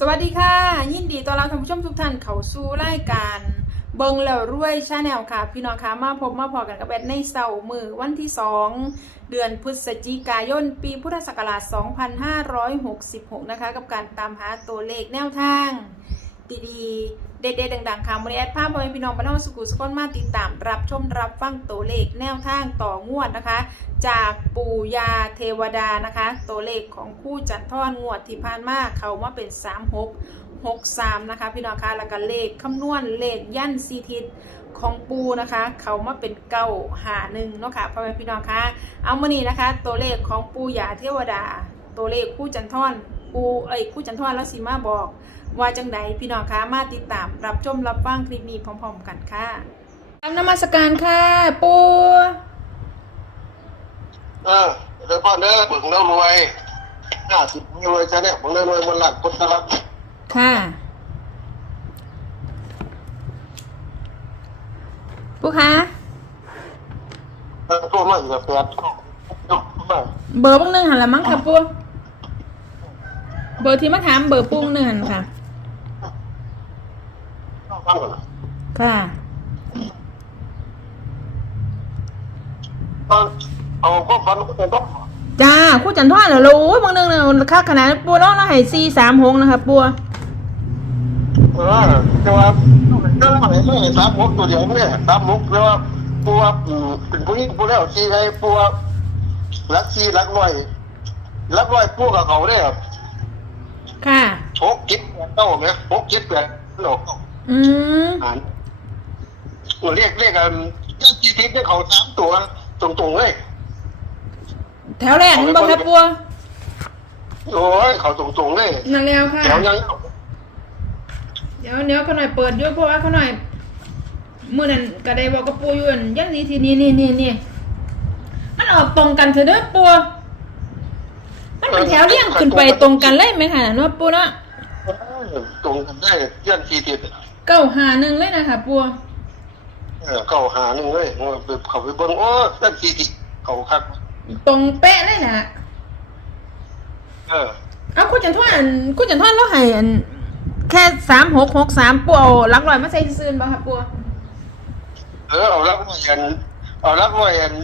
สวัสดีค่ะ ยินดีต้อนรับท่านผู้ชมทุกท่านเข้าสู่รายการเบิงแล้วรวยชาแนลค่ะ พี่น้องคะมาพบมาพอกันกับแบทในเสาร์มือวันที่ 2 เดือนพฤศจิกายน ปีพุทธศักราช 2566 นะคะ กับการตามหาตัวเลขแนวทาง ดีๆ เด็ดๆดังๆค่ะวันนี้แอดภาพพ่อแม่พี่น้องบ้านเฮาสุขุสกลมาติดตาม รับชมรับฟังตัวเลขแนวทางต่องวดนะคะ จากปู่ยาเทวดานะคะ ตัวเลขของคู่จันทอนงวดที่ผ่านมาเขามาเป็น 36 63 นะคะ พี่น้องคะแล้วก็เลขคำนวณเลขยันซีทิศของปูนะคะ เขามาเป็นเก้าหาหนึ่งเนาะค่ะพ่อแม่พี่น้องคะเอามานี่นะคะ ตัวเลขของปูยาเทวดา ตัวเลขคู่จันทอนปูเอ้ยคู่จันทอนแล้วสีมาบอก ว่าจังใดพี่น้องคะมาติดตามรับชมรับฟังคลิปนี้พร้อมๆกันค่ะตามนมัสการค่ะปูเออเดี๋ยวพ่อเด้อบึงแล้วรวยห้าสิบรวยซะเนี่ยบึงแล้วรวยมันหลักพุทธรัตน์ค่ะปูคะเออตัวมาอยู่กับแปดยกมาเบอร์ปุ้งหนึ่งหันละมั้งค่ะปูเบอร์ที่มาถามเบอร์ปุ้งหนึ่งหันค่ะ ฟังก่อนนะ ค่ะตอนเอาก็ฟันก็ต้องจ้าคู่จันทอดเหรอรู้บางหนึ่งเนี่ยค่าขนาดปูน้องเราให้ซีสามหงนะคะปูเออแต่ว่าก็ไม่ไม่สามมุกตัวเดียวเนี่ยสามมุกแล้วว่าปัวเป็นผู้หญิงผู้แล้วชีไอ้ปัวรักชีรักรวยรักรวยปัวกับเขาเนี่ยค่ะโชกกิ๊บแปดเต้าไหมโชกกิ๊บแปดหลอกอืมอ่าน ตัวเรียกเรียกกันเจ้าจีทิพย์เนี่ยเขาสามตัว ตรงๆเลยแถวแรกมันบอกค่ะปูโอ้ยเขาตรงๆเลยนั่นแล้วค่ะแถวยังเดี๋ยวเดี๋ยวเขาหน่อยเปิดด้วยเพราะว่าเขาหน่อยมื่อนั้นก็ได้บอกกับปูอยู่อั่นยันนี้ทีนี้นี่นี่นี่มันออกตรงกันเถอะเด้อปูมันเป็นแถวเรียงขึ้นไปตรงกันเลยไหมคะเนาะปูเนาะเออตรงกันได้ยันจีทิพย์เก้าหาหนึ่งเลยนะคะปู เออเขาหาหนึ่งเลยเขาไปเบิ่งโอ้ยันจีทิพย์เขาคักตรงเป๊ะเลยนะเออเอาคุณจันทวันคุณจันทวันเราให้อัน แค่สามหกหกสามปูเอาหลักลอยมาใส่ซื่อๆบ่ค่ะปูเออเอารักไว้อันเอารักไว้อัน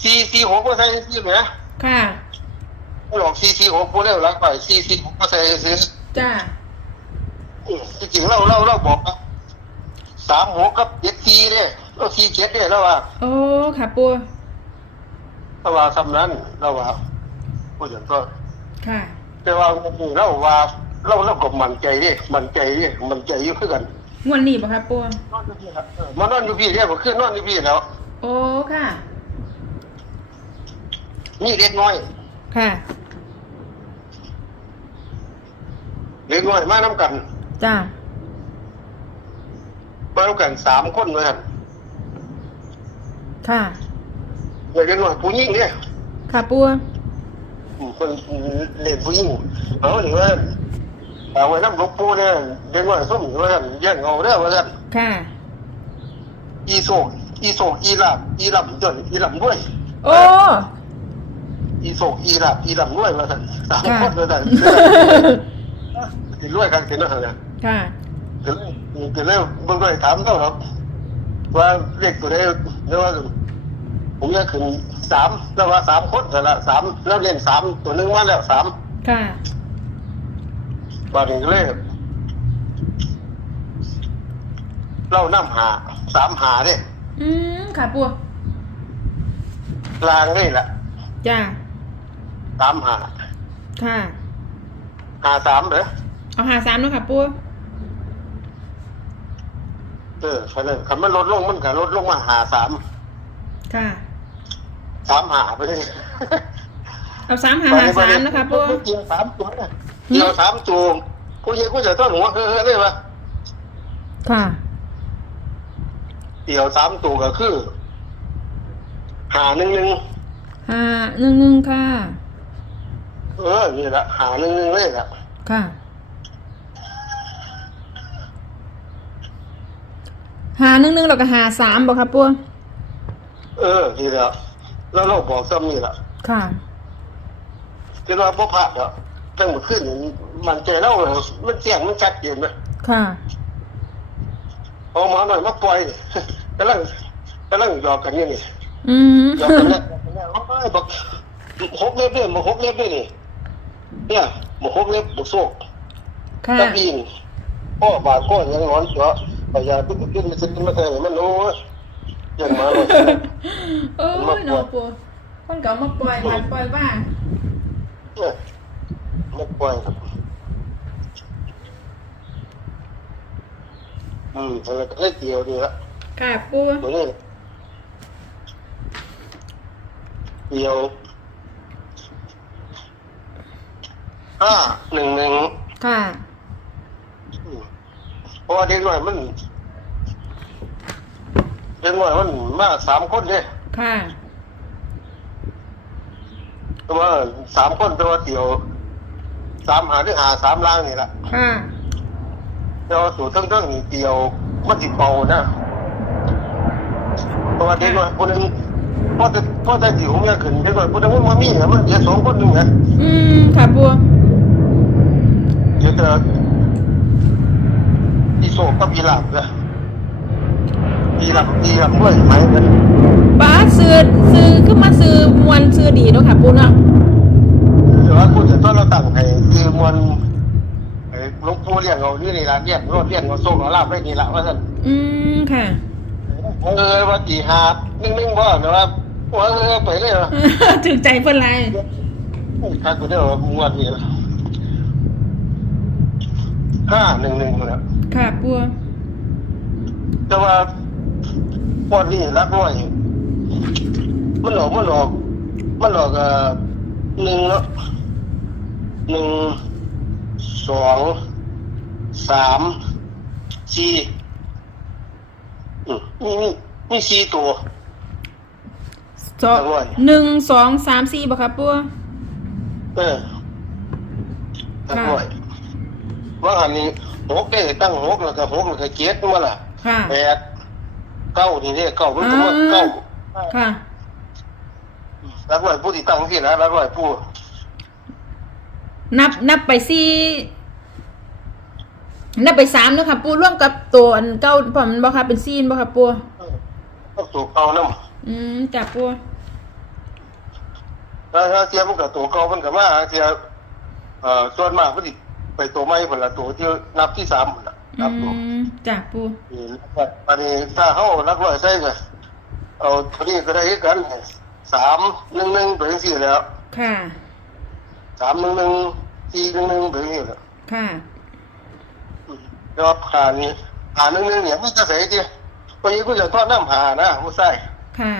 ซีซีหกก็ใส่ซีไหมค่ะหลอกซีซีหกพวกแล้วรักไปซีซีหกก็ใส่ซื้อจ้าจริงๆเราเราเราบอกสามหกกับเจ็ดซีเนี่ย เราซีเจ็ดเนี่ยแล้วว่าโอ้ค่ะปูเราว่าคำนั้นเราว่าพูดอย่างก็ค่ะแต่ว่าเราว่าเราเราก็มั่นใจดิมั่นใจดิมั่นใจอยู่คือกันงวดนี้บ่ค่ะปูนอนอยู่พี่ครับเออมานอนอยู่พี่เนี่ยผมขึ้นนอนอยู่พี่แล้ว โอ้ค่ะ นี่เล็กน้อย ค่ะเล็กน้อยมาน้ำกัน จ้ามาน้ำกันสามคนเลยครับ ค่ะเล็กน้อยผู้หญิงเนี่ยค่ะปูอืมคนเล่นผู้หญิงเอาหรือว่าเอาไว้น้ำหลูกปูเนี่ยเด็กน้อยส้มว่าท่านแย่งเอาได้อว่าท่านค่ะอีโศกอีโศกอีลาบอีลำจนอีลำด้วยโอ้อีโศกอีลาบอีลำด้วยว่าท่านสามค่ะคนเลยท่านกินรวยกันกินอาหารเนี่ยค่ะก็เลยก็เลยเบิ่งเลยถามเขาครับว่าเลขตัวใดเรียกว่า ผมจะขึ้นสามแล้วว่าสามคนแต่ละสามแล้วเรียนสามตัวหนึงมาแล้วสามค่ะบาทนี้ก็เลยเล่าน้ำหาสามหาเนี่ยอืมค่ะปูลางนี่แหละจ้าสามหาค่ะหาสามเหรอเอาหาสามเนาะค่ะปูเออแค่นั้นคำมันลดลงมันก็ลดลงมาหาสามค่ะ สามหาไปเลยเอาสามหาหาสามนะคะปูเกี่ยวสามตัวเนี่ยเกี่ยวสามตัวผู้หญิงผู้ชายต้นหัวเฮ้อๆเลยวะค่ะเกี่ยวสามตัวก็คือหาหนึ่งหนึ่งหาหนึ่งหนึ่งค่ะ เออนี่แหละหาหนึ่งหนึ่งเลยแหละค่ะหาหนึ่งหนึ่งเราก็หาสามบอกครับปูเออนี่แหละ แล้วเราบอกซ้ำนี่แหละค่ะที่ว่าพ่อพระเนาะตั้งแต่ขึ้นมันใจเรามันเสียงมันชัดเจนนะค่ะเอาหมาหน่อยมาปล่อยกำลังกำลังหยอกกันอยู่นี่อืมหยอกกันแล้วเอาไปบอกหกเล็บด้วยมาหกเล็บด้วยนี่เนี่ยมาหกเล็บบุกโซกค่ะ ตะบินพ่อบาดพ่อยังนอนเจาะพยาปุ๊บปุ๊บมันจะมาเตะมันรู้ยั งมาเลยโอ้ยน้องปูคนเก่ามาปล่อยผ่านปล่อยบ้างเนี่ยไม่ปล่อยครับอืมแต่เล็กเดียวดีละค่ะปูตัวนี้เดียวห้าหนึ่งหนึ่งค่ะอืมเพราะว่าเด็กน้อยมัน เด็กน้อยมันมาสามคนเนี่ยค่ะ แต่ว่าสามคนแต่ว่าเดียวสามหาหรือหาสามล่างนี่แหละค่ะ แต่ว่าสูตรทั้งทั้งนี่เดียวมันติเป่านะเพราะว่าเด็กน้อยคนนึงพอจะพอจะจิ๋วเนี่ยขึ้นเด็กน้อยคนนึงมันมามีเนี่ยมันเดียวสองคนหนึ่งนะอืม ค่ะปูเดี๋ยวจะอีโซกับอีหลับนะ อีหลับอีหลับด้วยไหมกันป้าซื้อซื้อขึ้นมาซื้อมวนซื้อดีเนาะค่ะปูเนาะเดี๋ยวว่าคุณจะต้องเราตั้งให้คือมวลไอ้หลวงปู่เรียกเอานี่นี่ละเรียกรถเรียกเอาโซ่เอาลาบได้นี่ละว่าท่านอืมค่ะ เออว่าตีหาบนิ่งๆบ่เนาะว่าว่าเออไปเลยเหรอถึงใจเพิ่นไรข้ากูได้ว่ามวลนี่ละห้าหนึ่งหนึ่งนะค่ะปูแต่ว่า พอนี่รักน้อยมันหลอกมันหลอกมันหลอกเอ่อหนึ่งเนาะหนึ่งสองสามสี่อืมมีมีมีสี่ตัว สองอร่อย หนึ่งสองสามสี่บ่ค่ะปูเอออร่อยว่าอันนี้หกได้ตั้งหกแล้วก็หกแล้วก็เจ็ดมาล่ะค่ะ แปด เก้านี่เนี่ยเก้ามันก็ว่าเก้าค่ะ รักร้อยผู้ที่ตั้งที่นะรักร้อยผู้นับนับไปสี่นับไปสามเนาะค่ะ ปูร่วมกับตัวอันเก้าผมนบ่ค่ะเป็นซีนบ่ค่ะปูเออต้องตัวเก่าน้อืมจากปูำถ้าถ้าเทียบมันกับตัวเก่ามันกับว่าเทียบเอ่อส่วนมากมันสิไปตัวใหม่ผลละตัวที่นับที่สามผลละ อืนับตัวมจากปูนี่อันนี้ถ้าเขารักร้อยใช่ก็เอาตัวนี้ก็ได้คือกันสามหนึ่งหนึ่งไปสี่แล้ว ค่ะสามหนึ่งหนึ่งสี่หนึ่งหนึ่งไปสี่แล้วค่ะยอดขานี่หาหนึ่งหนึ่งเนี่ยไม่จะใส่ทีพอนี้กูจะทอดน้ำหานะผู้ใส่ค่ะ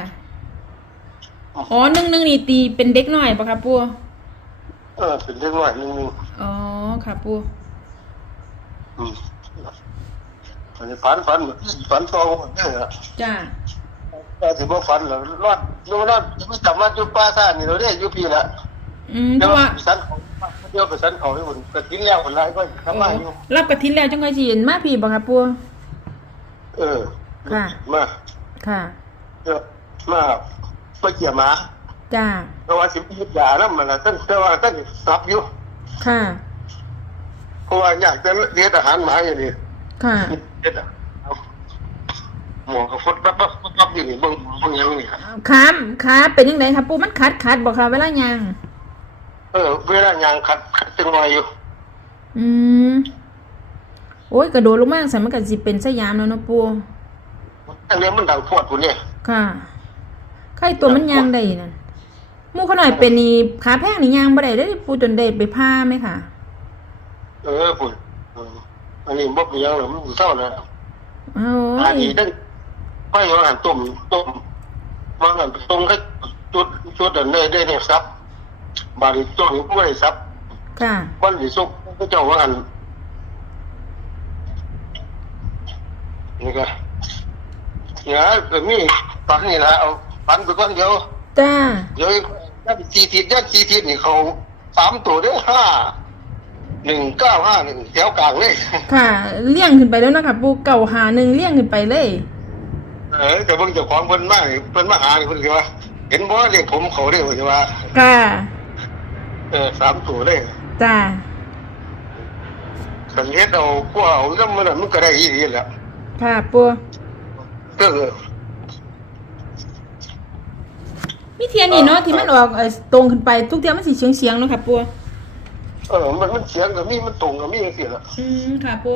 อ๋อหนึ่งหนึ่งนี่ตีเป็นเด็กหน่อยปะครับปูเออเป็นเรื่องหน่อยหนึ่งหนึ่งอ๋อค่ะปูอืม อันนี้ฝันฝันฝันตองเนี่ยจ้าถ้าถือว่าฝันแล้วรอดรอดรอดไม่กลับมาอยู่ป่าซ่านี่เราได้อยู่พี่ละอืมเพเดี๋ยวราะว่าไปสันเขาเดี๋ยวไปสันเขาให้หมดก็กินแล้วคนไรก็ทำมาอยู่ รับกระทินแล้วจังไงจีนมาพี่ปะครับปู เออค่ะ มาค่ะเดี๋ยวมาไปเกี่ยหมาจ้าเพราะว่าสิบยิบยานั่นมันละท่านแต่ว่าท่านสับอยู่ค่ะ เพราะว่าอยากจะเรียนอาหารหมาอย่างนี้ค่ะเรียนอะเอาหมอกับฟดปั๊บปั๊บปั๊บปั๊บอยู่นี่เบิ่งเบิ่งอยังนี่ครับขาขาเป็นยังไงครับปูมันคัดคัดบอกค่ะเวลายางเออ เวลายางขัดขัดจังหน่อยอยู่ อืมโอ้ยกระโดดลงมาใส่มันก็สิเป็นสยามแล้วเนาะปูอันนี้มันดังพวดคุณเนี่ยค่ะไข่ตัวมันยางได้นั่นหมูเขาหน่อยเป็นนี่ขาแพงนี่ยางบ่ได้ได้ปูจนได้ไปผ้าไหมค่ะเออคุณเอออันนี้บ่เป็นหยังหรอกมันเศร้านะโอ้อันยนี้ตั้งไฟว่าหันต้มต้มว่าหันต้มให้จุดจุดอันได้ได้เนี่ยซับบาดนี้ต้มก็ไม่ได้ซับค่ะ วันที่สุกก็เจ้าว่าหันนี่ก็เนี่ยเออมีปันนี่ละเอาปันไปก้อนเดียว จ้า เดี๋ยวยันสี่ทิศยันสี่ทิศนี่เขาสามตัวเด้อห้า หนึ่งเก้าห้าหนึ่งแถวกลางเลย ค่ะ เลี่ยงขึ้นไปแล้วเนาะคะปูเก่าหาหนึ่งเลี่ยงขึ้นไปเลย เออแต่เบิ่งเจ้าของเพิ่นมานี่เพิ่นมาหานี่เพิ่นสิว่า เห็นบ่เรียกผมเขาเด้อเพิ่นสิว่าค่ะ เออสามตัวเลยจ้าเสันเฮ็ดเอาพวกเอาแล้วมันน่ะมันก็ได้อีหลีแหละค่ะปูก็คือมีเทียนนี่เนาะที่มันออกเอ่อตรงขึ้นไปทุกเทียนมันสิเฉียงเฉียงๆเนาะค่ะปู เออ มันมันเสียงก็มีมันตรงก็มีจังซี่ล่ะอืมค่ะปู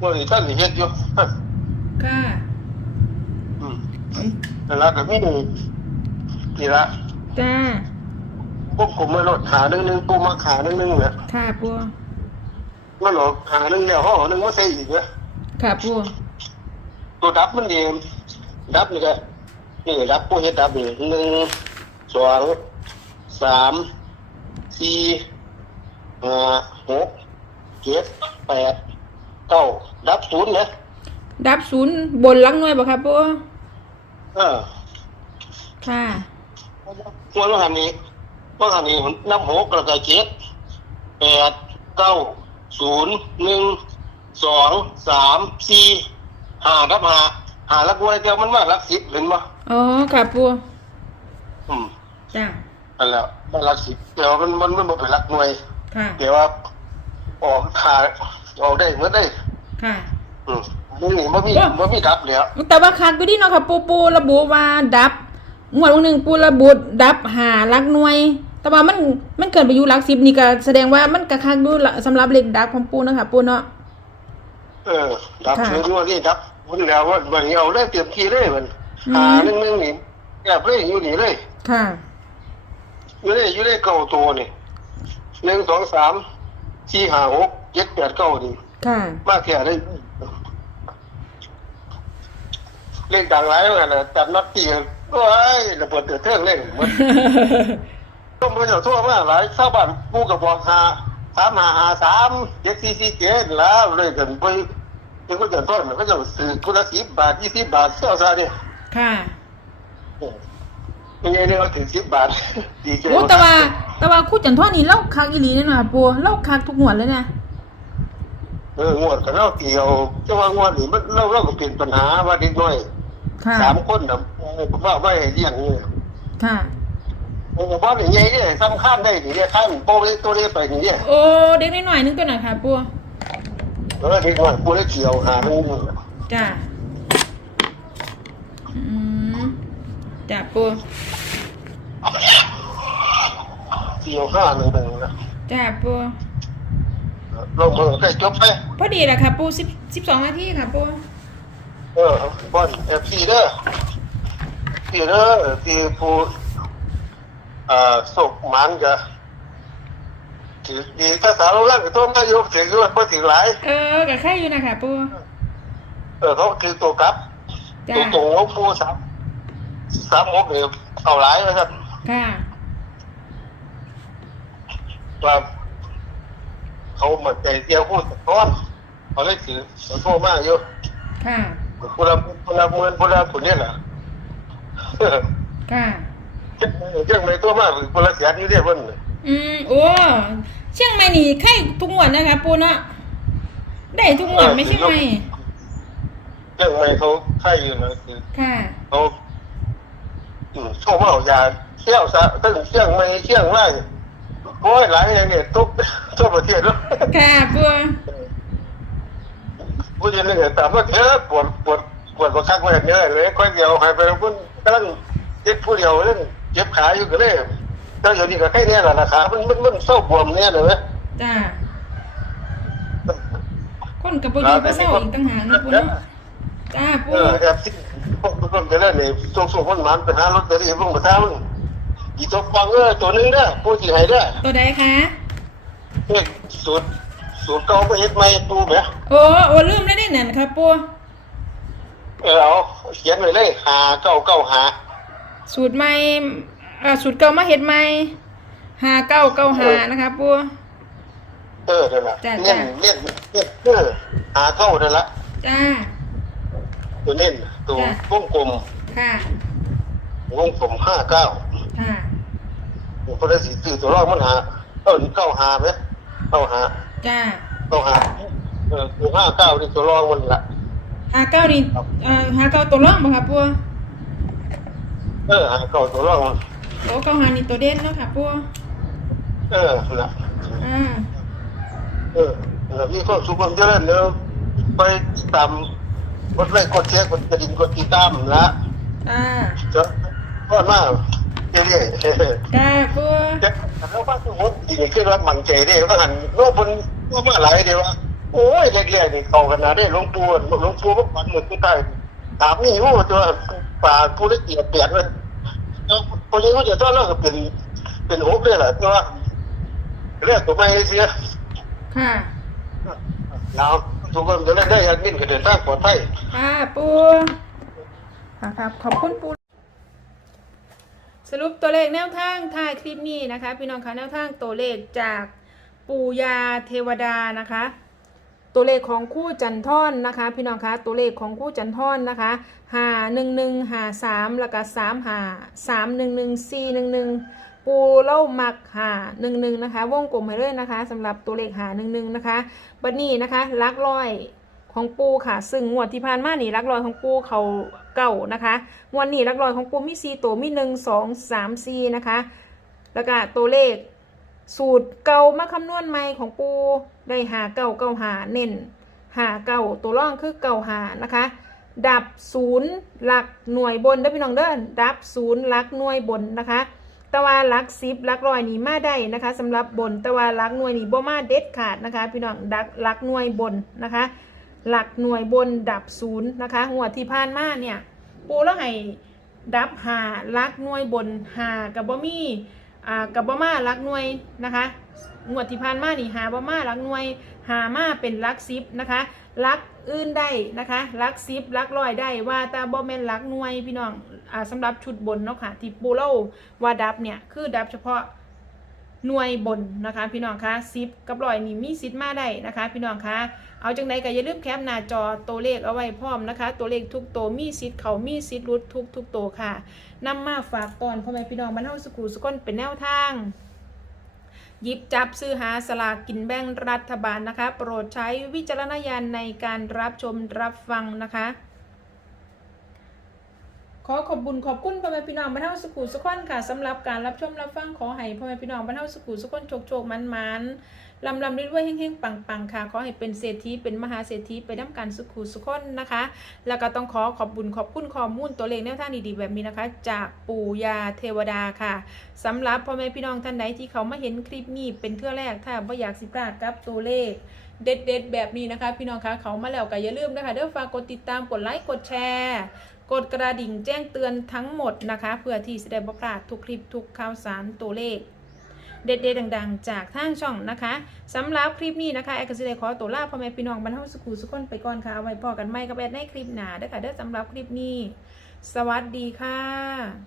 ว่านี่ท่านนี่เฮ็ดอยู่ค่ะอืมนั่นล่ะก็มีนี่ละจ้าพวกผมมารถหาหนึงหนึงปูมาขาหนึงหนึงเนี่ยค่ะปูมันหลอกหาหนึงแล้วห่อหนึงมาใส่อีกเนี่ยค่ะปูตัวดับมันดีดับนี่ก็นี่ดับผู้เฮ็ดดับนี่หนึ่งสองสามสี่ ห้าหกเจ็ดแปดเก้าดับศูนย์นะดับศูนย์บนหลังหน่วยบ่ค่ะปูเออค่ะว่าเราทำนี้ว่าทำนี้น้ำหกแล้วก็เจ็ดแปดเก้าศูนย์หนึ่งสองสามสี่ห้าดับห้าห้าลักไว้เดียวมันว่าลักสิบเห็นปะอ๋อค่ะปูอืมจ้านั่นแหละมันรักสิบเดี๋ยวมันมันมันบ่เป็นรักหน่วย ค่ะเดี๋ยวว่าออกขาออกได้เมื่อได้ค่ะอืมนี่นี่มันมีมันมีดับแล้วแต่ว่าคักอยู่ดีเนาะค่ะปูปูระบุว่าดับงวดวันหนึ่งปูระบุดับหาหลักหน่วย แต่ว่ามันมันเกินไปอยู่หลักสิบนี่ก็แสดงว่ามันกระคักดูละสำหรับเลขดับของปูเนาะค่ะปูเนาะเออดับค่ะเชื้อว่านี่ดับมันแล้วว่าวันนี้เอาเลยเตรียมทีเลยมันอืมหาหนึ่งหนึ่งนี่แอบเลยอยู่นี่เลย ค่ะอยู่เลยอยู่เลยเก้าตัวนี่ หนึ่งสองสามสี่ห้าหกเจ็ดแปดเก้านี่ค่ะ มากแค่ได้เล่นดังไรแล้วกันนะจับนักตีกันโอ้ยระเบิดเดือดเทิงเล่นหมันต้องไปเจ้าทั่วมาหลายชาวบ้านกูกับบอกหาสามหาหาสามเจ็ดสี่สี่เจ็ดแล้วเลยกันไปยังก็เดินต้นมันก็จะซื้อกุละสิบบาทยี่สิบบาทเสื้อซาเนี่ยค่ะ ยังไงเนี่ยถึงสิบบาท ดีใจโอ้แต่ว่า แต่ว่าคู่จันทอนี่เล่าคักอีหลีเนี่ยนะปูเล่าคักทุกงวดเลยเนี่ยเอองวดกันเล่าเกี่ยวจะว่างวดนี่มันเล่าเล่าก็เป็นปัญหาว่าเด็กน้อยค่ะสามคนนะผมว่าไม่ให้เลี้ยงนี่ค่ะผมว่าอย่างไงเนี่ยสำคัญได้นี่เนี่ยข้ามโป้เล็กตัวเล็กไปนี่เนี่ยโอ้เด็กน้อยๆนึงตัวหน่ะค่ะปูเออเด็กน้อยปูเล็กเกี่ยวหาหนึ่งจ้าอืม จ้าปูเกี่ยวห้าหนึ่งหนึ่งนะจ้าปูลงมือใกล้จบไปพอดีแหละค่ะ ปูสิบสิบสองนาทีค่ะปูเออบอลเอฟซีเด้อซีเด้อซีผู้อ่าสุกมันกะถือดีถ้าสาวร่างก็ต้องมาอยู่ถือว่าบ่ถือหลายเออกับใครอยู่นะคะปูเออเขาคือตัวกลับจ้าตัวตรงของผู้สาม สามหกเนี่ยเอาหลายนะครับค่ะว่าเขาหมดใจเดียวพูดก้อนเขาเลยถือเขาโทษมากอยู่ค่ะพละพละเมือนพละคนนี้แหละค่ะเรื่องในตัวมากพละเสียนี่เรียกว่าอืมโอ้เชียงใหม่นี่ใครทุกงวดนะคะปูเนาะได้ทุกงวดไหม่ใช่ไหมเรื่องในเขาใช่อยู่นะคือค่ะเขา อืมโชว์เมาอย่าเที่ยวซะตั้งเที่ยงไม่เที่ยงไรโอ้ยหลายอย่างเนี่ยทุกทั่วประเทศด้วยค่ะปูผู้ยินเนี่ยแต่ว่าเธอปวดปวดปวดกระชักมาอย่างนี้เลยค่อยเดียวหายไปแล้วพุ่นกำลังเจ็บผู้เดียวเรื่องเจ็บขาอยู่ก็เลยแต่เดี๋ยวนี้ก็แค่นี้แหละนะขามันมันมันเศร้าบวมเนี่ยเลยจ้าคนกับปูอยู่ก็เศร้าอีกต่างหากนะปูเนาะจ้าปู เออแอบที่พว กทุกคนไปแล้วเนี่ยส่งส่งคนมันไปหารถเตอรี่ลงมาทางอีตัวฟังเออตัวนึงเด้อผู้ที่ให้เด้อตัวใดคะ เฮ้ยสูตรสูตรเก่าไปเฮ็ดใหม่ตูแหมโอ้โอ้ลืมแล้วได้นั่นค่ะปูเออเอาเขียนไว้เลยหาเก้าเก้าหาสูตรใหม่อ่าสูตรเก่ามาเฮ็ดใหม่ห้าเก้าเก้าห้านะคะปู เออนั่นล่ะจ้ะเน้นจ้ะเน้นเน้นเออหาเก้านั่นละจ้า ตัวเน้น ตัวจ้ะวงกลมค่ะ วงกลมห้าเก้าค่ะพอได้สีตื่นตัวรอบมันหาเออเก้าหาไหมเก้าหาจ้าเก้าหาเออตัวห้าเก้านี่ตัวรองมันละห้าเก้านี่เอ่อห้าเก้าตัวร่องบ่ค่ะปูเออหาเก้าตัวรองมันโอ้เก้าห้านี่ตัวเด่นเนาะค่ะปูเออละอ่าเออเออมีความสุขความเจริญแล้วไปตาม กดไลค์กดแชร์กดกระดิ่งกดติดตามนะอ่าจะก็มาเรื่อยๆค่ะปูจะแล้วว่าสมมติอีกคือว่ามันใจได้ว่าหันโลกบนโลกมาหลายเดียวว่าโอ้ยแรกๆนี่เข้ากันนะได้หลวงปู่หลวงปู่ก็ฝันเหมือนที่ใต้ถามนี่ว่าตัวป่าผู้ละเอียดเปลี่ยนเลยแล้วพอยังว่าจะต้อนเราก็เป็นเป็นฮุบเลยแหละตัวเรียกตัวไม่เสียค่ะแล้ว ทุกคนจะได้ได้ยันมินกันเดินทางปลอดภัยค่ะปูค่ะครับขอบคุณปูสรุปตัวเลขแนวทางท้ายคลิปนี้นะคะ พี่น้องคะแนวทางตัวเลขจากปูยาเทวดานะคะ ตัวเลขของคู่จันทอนนะคะ พี่น้องคะตัวเลขของคู่จันทอนนะคะหาหนึ่งหนึ่งหาสามแล้วก็สามหาสามหนึ่งหนึ่งสี่หนึ่งหนึ่ง ปูเล่ามักหาหนึ่งหนึ่งนะคะ วงกลมให้เลยนะคะสำหรับตัวเลขหาหนึ่งหนึ่งนะคะบัดนี้นะคะลักลอยของปูค่ะ ซึ่งงวดที่ผ่านมานี่ลักลอยของปูเขาเก่านะคะงวดนี้ลักลอยของปูมีสี่ตัวมีหนึ่งสองสามสี่นะคะ แล้วก็ตัวเลขสูตรเก่ามาคำนวณใหม่ของปูได้หาเก่าเก่าหาเน้นหาเก่าตัวร่องคือเก่าหานะคะ ดับศูนย์หลักหน่วยบนได้พี่น้องเด้อดับศูนย์หลักหน่วยบนนะคะ ตะวันหลักสิบหลักรอยนี่มาได้นะคะสำหรับบนตะวันหลักหน่วยนี่บ่มาเด็ดขาดนะคะ พี่น้องดักหลักหน่วยบนนะคะ หลักหน่วยบนดับศูนย์นะคะหัวที่ผ่านมาเนี่ย ปูแล้วให้ดับหาลักหน่วยบนหากับบ่มีอ่ากับบ่มาลักหน่วยนะคะงวที่ผ่านมานี่หาบ่มาลักหน่วยหามาเป็นลักซิปนะคะลักอื่นได้นะคะลักซิปลักรอยได้ว่าต่บ่แม่นลักหน่วยพี่น้อง สำหรับชุดบนเนาะค่ะที่ปูเล่าว่าดับเนี่ยคือดับเฉพาะหน่วยบนนะคะ พี่น้องคะซิปกับรอยนี่มีสิทธิ์มาได้นะคะ พี่น้องคะเอาจังใดก็อย่าลืมแคปหน้าจอตัวเลขเอาไว้พร้อมนะคะ ตัวเลขทุกตัวมีสิทธิ์เขามีสิทธิ์รุดทุกทุกตัวค่ะนำมาฝากตอนพ่อแม่พี่น้องบรรเทาสกูสกลเป็นแนวทางหยิบจับซื้อหาสลากกินแบ่งรัฐบาลนะคะ โปรดใช้วิจารณญาณในการรับชมรับฟังนะคะ ขอขอบบุญขอบคุณพ่อแม่พี่น้องบรรเทาสุขุสุขคนค่ะสำหรับการรับชมรับฟังขอให้พ่อแม่พี่น้องบรรเทาสุขุสุขคนโชคโชคมันมันลำลำด้วยๆเฮงๆปังปังๆค่ะขอให้เป็นเศรษฐีเป็นมหาเศรษฐีไปน้ำกันสุขุสุขคนนะคะ แล้วก็ต้องขอขอบบุญขอบคุณข้อมูลตัวเลขแนวทางดีๆแบบนี้นะคะ จากปู่ยาเทวดาค่ะสำหรับพ่อแม่พี่น้องท่านใดที่เขามาเห็นคลิปนี้เป็นเทื่อแรกถ้าไม่อยากสิพลาดกับตัวเลขเด็ดๆแบบนี้นะคะ พี่น้องคะเขามาแล้วก็อย่าลืมนะคะเด้อฝากกดติดตามกดไลค์กดแชร์ กดกระดิ่งแจ้งเตือนทั้งหมดนะคะ เพื่อที่จะได้บ่พลาดทุกคลิปทุกข่าวสารตัวเลข เด็ดๆดังๆ จากทางช่องนะคะสำหรับคลิปนี้นะคะแอคก็สิได้ขอตัวลาพ่อแม่พี่น้องบรรเทาสุขุสุขคนไปก่อนค่ะเอาไว้พอกันไม่กับแอดในคลิปหน้าเด้อค่ะเด้อสำหรับคลิปนี้ สวัสดีค่ะ